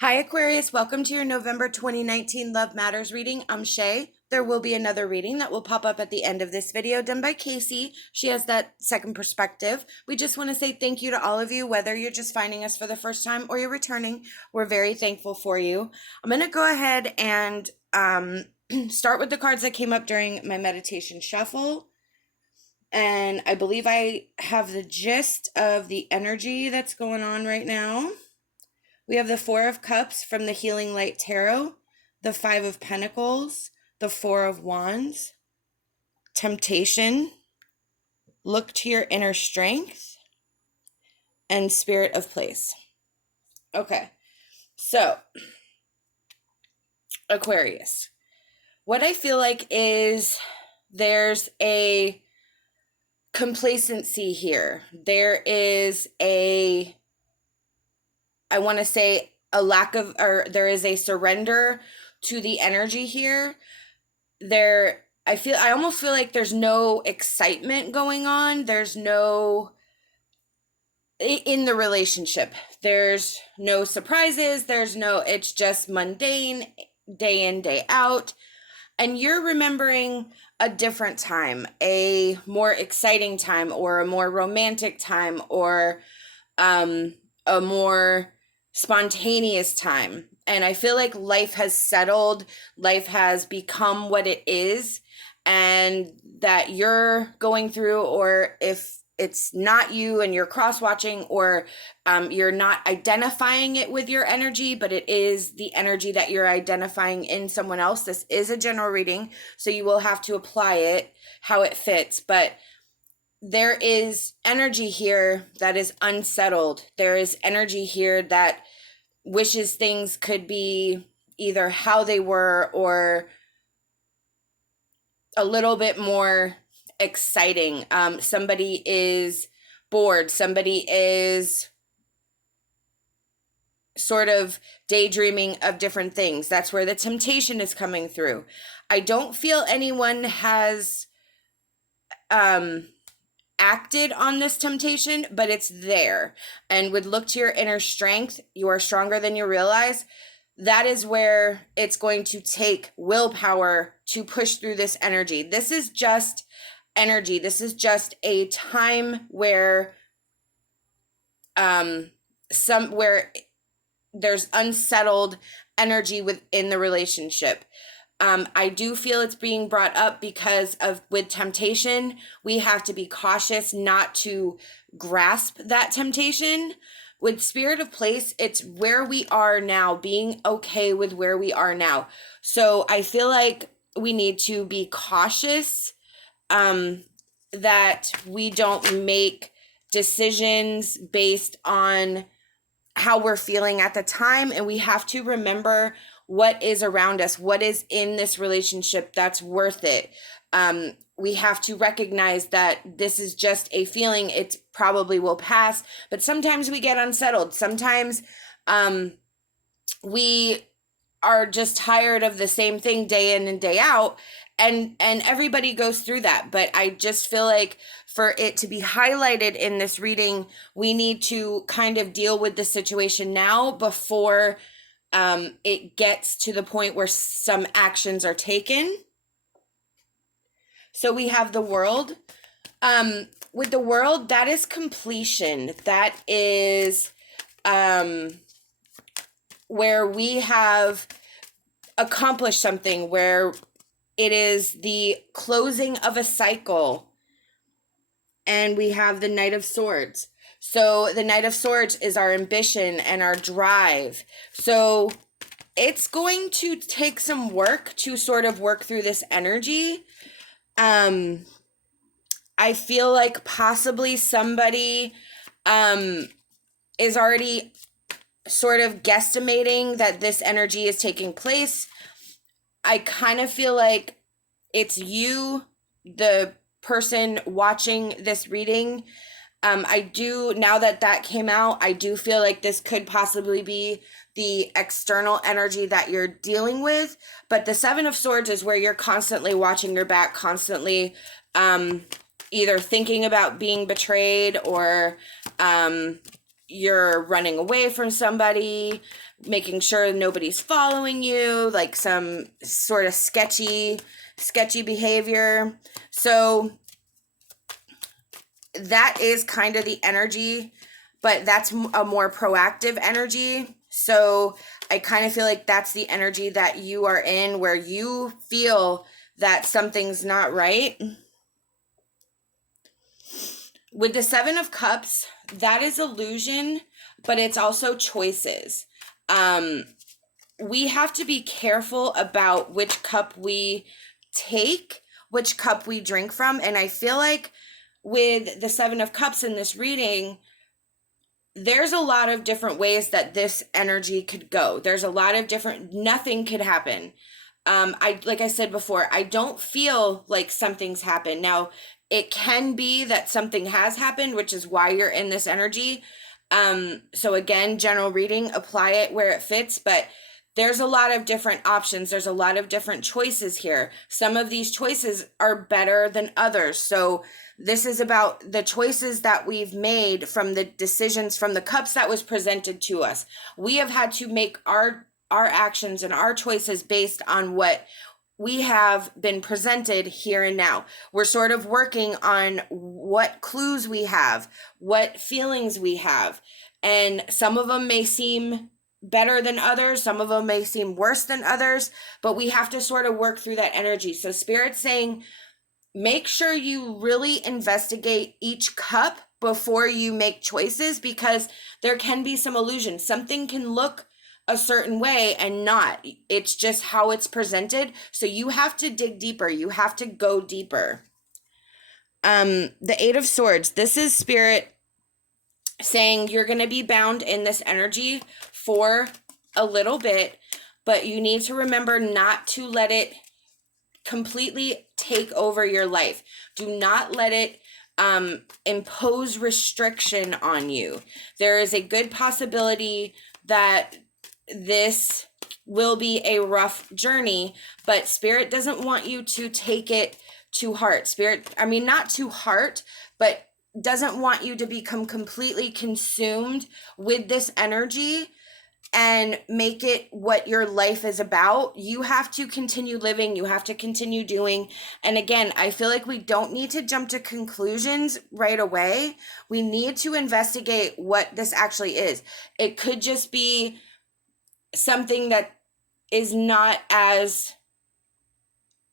Hi Aquarius, welcome to your November 2019 Love Matters reading. I'm SHAE. There will be another reading that will pop up at the end of this video done by KACEE. She has that second perspective. We just want to say thank you to all of you, whether you're just finding us for the first time or you're returning. We're very thankful for you. I'm going to go ahead and start with the cards that came up during my meditation shuffle. And I believe I have the gist of the energy that's going on right now. We have the Four of Cups from the Healing Light Tarot, the Five of Pentacles, the Four of Wands, Temptation, Look to Your Inner Strength, and Spirit of Place. Okay, so Aquarius. What I feel like is there's a complacency here. There is I want to say there is a surrender to the energy here. I almost feel like there's no excitement going on. There's no, in the relationship, there's no surprises. It's just mundane, day in, day out. And you're remembering a different time, a more exciting time, or a more romantic time, or a more spontaneous time. And I feel like life has settled, life has become what it is, and that you're going through, or if it's not you and you're cross-watching, or you're not identifying it with your energy, but it is the energy that you're identifying in someone else. This is a general reading, so you will have to apply it how it fits, but there is energy here that is unsettled. There is energy here that wishes things could be either how they were or a little bit more exciting. Somebody is bored. Somebody is sort of daydreaming of different things. That's where the temptation is coming through. I don't feel anyone has acted on this temptation, but it's there. And would look to your inner strength. You are stronger than you realize. That is where it's going to take willpower to push through this energy. This is just energy. This is just a time where where there's unsettled energy within the relationship. I do feel it's being brought up because with temptation, we have to be cautious not to grasp that temptation. With Spirit of Place, it's where we are now, being okay with where we are now. So I feel like we need to be cautious that we don't make decisions based on how we're feeling at the time. And we have to remember what is around us, what is in this relationship that's worth it. We have to recognize that this is just a feeling. It probably will pass, but sometimes we get unsettled. Sometimes we are just tired of the same thing day in and day out, and everybody goes through that. But I just feel like for it to be highlighted in this reading, we need to kind of deal with the situation now before it gets to the point where some actions are taken. So we have the World. With the World, that is completion. That is where we have accomplished something, where it is the closing of a cycle. And we have the Knight of Swords. So the Knight of Swords is our ambition and our drive. So it's going to take some work to sort of work through this energy. I feel like possibly somebody is already sort of guesstimating that this energy is taking place. I kind of feel like it's you, the person watching this reading. Now that came out, I do feel like this could possibly be the external energy that you're dealing with. But the Seven of Swords is where you're constantly watching your back, constantly either thinking about being betrayed, or you're running away from somebody, making sure nobody's following you, like some sort of sketchy behavior. So that is kind of the energy, but that's a more proactive energy. So I kind of feel like that's the energy that you are in, where you feel that something's not right. With the Seven of Cups, that is illusion, but it's also choices. We have to be careful about which cup we take, which cup we drink from. And I feel like with the Seven of Cups in this reading, there's a lot of different ways that this energy could go. There's a lot of different, nothing could happen. Like I said before, I don't feel like something's happened. Now, it can be that something has happened, which is why you're in this energy. So again, general reading, apply it where it fits, but there's a lot of different options. There's a lot of different choices here. Some of these choices are better than others. So this is about the choices that we've made from the decisions, from the cups that was presented to us. We have had to make our actions and our choices based on what we have been presented here and now. We're sort of working on what clues we have, what feelings we have. And some of them may seem better than others. Some of them may seem worse than others, but we have to sort of work through that energy. So Spirit's saying, make sure you really investigate each cup before you make choices, because there can be some illusion. Something can look a certain way and not. It's just how it's presented. So you have to dig deeper. You have to go deeper. The Eight of Swords. This is Spirit saying you're going to be bound in this energy for a little bit, but you need to remember not to let it completely take over your life. Do not let it impose restriction on you. There is a good possibility that this will be a rough journey, but Spirit doesn't want you to take it to heart. Not to heart, but doesn't want you to become completely consumed with this energy and make it what your life is about. You have to continue living. You have to continue doing. And again, I feel like we don't need to jump to conclusions right away. We need to investigate what this actually is. It could just be something that is not as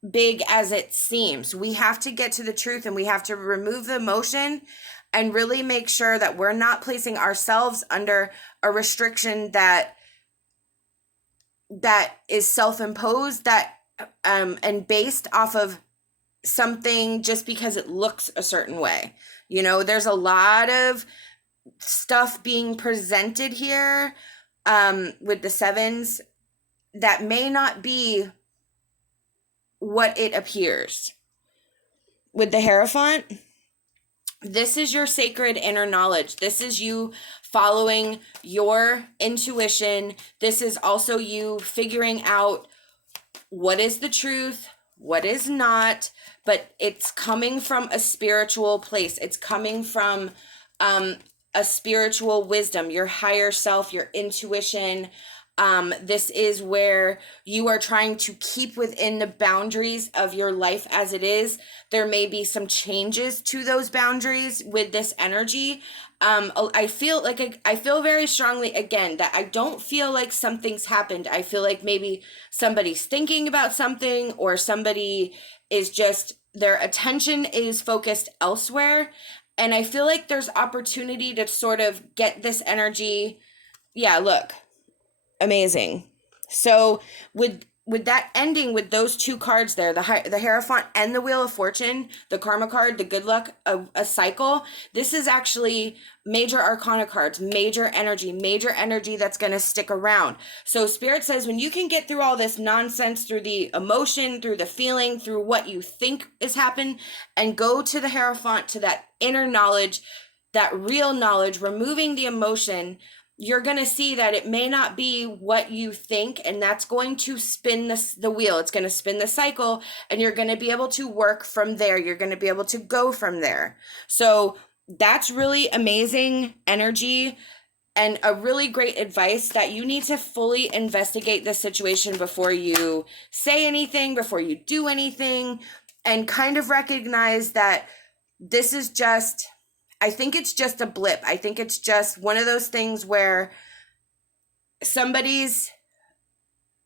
big as it seems. We have to get to the truth, and we have to remove the emotion and really make sure that we're not placing ourselves under a restriction that is self-imposed, that and based off of something just because it looks a certain way. You know, there's a lot of stuff being presented here with the sevens that may not be what it appears. With the Hierophant, this is your sacred inner knowledge. This is you following your intuition. This is also you figuring out what is the truth, what is not, but it's coming from a spiritual place. It's coming from a spiritual wisdom, your higher self, your intuition. This is where you are trying to keep within the boundaries of your life as it is. There may be some changes to those boundaries with this energy. I feel very strongly, again, that I don't feel like something's happened. I feel like maybe somebody's thinking about something, or somebody is just, their attention is focused elsewhere. And I feel like there's opportunity to sort of get this energy. Yeah, look. Amazing. So with that ending, with those two cards there, the Hierophant and the Wheel of Fortune, the Karma card, the good luck, a cycle, this is actually major arcana cards, major energy that's going to stick around. So Spirit says, when you can get through all this nonsense, through the emotion, through the feeling, through what you think has happened, and go to the Hierophant, to that inner knowledge, that real knowledge, removing the emotion, you're going to see that it may not be what you think, and that's going to spin the wheel. It's going to spin the cycle, and you're going to be able to work from there. You're going to be able to go from there. So that's really amazing energy. and a really great advice that you need to fully investigate the situation before you say anything, before you do anything, and kind of recognize that this is just, I think it's just a blip. I think it's just one of those things where somebody's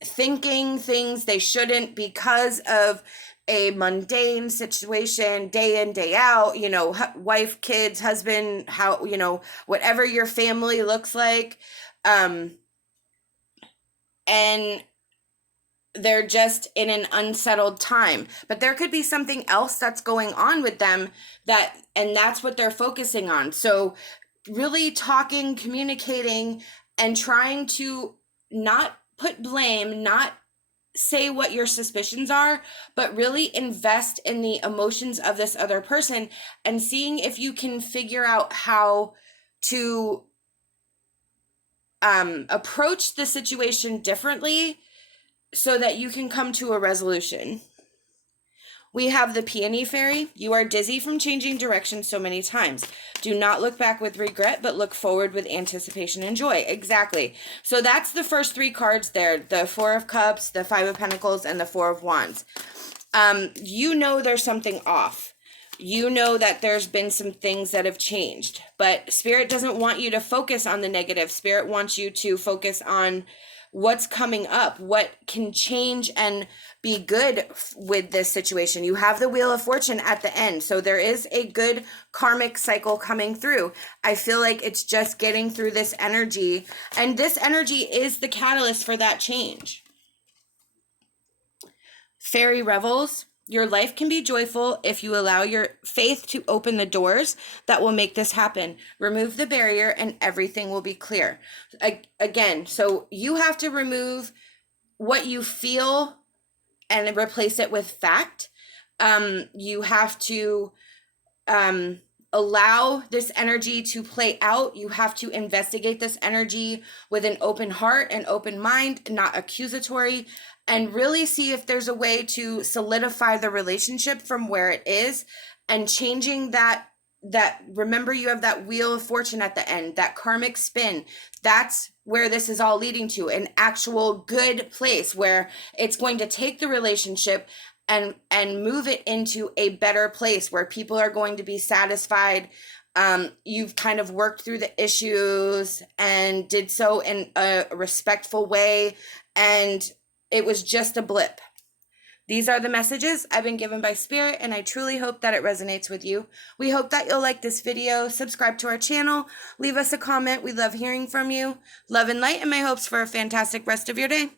thinking things they shouldn't because of a mundane situation, day in, day out, you know, wife, kids, husband, how, you know, whatever your family looks like. And they're just in an unsettled time, but there could be something else that's going on with them and that's what they're focusing on. So really talking, communicating, and trying to not put blame, not say what your suspicions are, but really invest in the emotions of this other person and seeing if you can figure out how to approach the situation differently so that you can come to a resolution. We have the Peony Fairy. You are dizzy from changing direction so many times. Do not look back with regret, but look forward with anticipation and joy. Exactly. So that's the first three cards there. The Four of Cups, the Five of Pentacles, and the Four of Wands. You know there's something off. You know that there's been some things that have changed. But Spirit doesn't want you to focus on the negative. Spirit wants you to focus on what's coming up, what can change and be good with this situation. You have the Wheel of Fortune at the end. So there is a good karmic cycle coming through. I feel like it's just getting through this energy. And this energy is the catalyst for that change. Fairy Revels. Your life can be joyful if you allow your faith to open the doors that will make this happen. Remove the barrier and everything will be clear. Again, so you have to remove what you feel and replace it with fact. You have to allow this energy to play out. You have to investigate this energy with an open heart and open mind, not accusatory, and really see if there's a way to solidify the relationship from where it is and changing that remember, you have that Wheel of Fortune at the end, that karmic spin. That's where this is all leading to, an actual good place where it's going to take the relationship and move it into a better place where people are going to be satisfied. You've kind of worked through the issues and did so in a respectful way, and it was just a blip. These are the messages I've been given by Spirit, and I truly hope that it resonates with you. We hope that you'll like this video, subscribe to our channel, leave us a comment. We love hearing from you. Love and light, and my hopes for a fantastic rest of your day.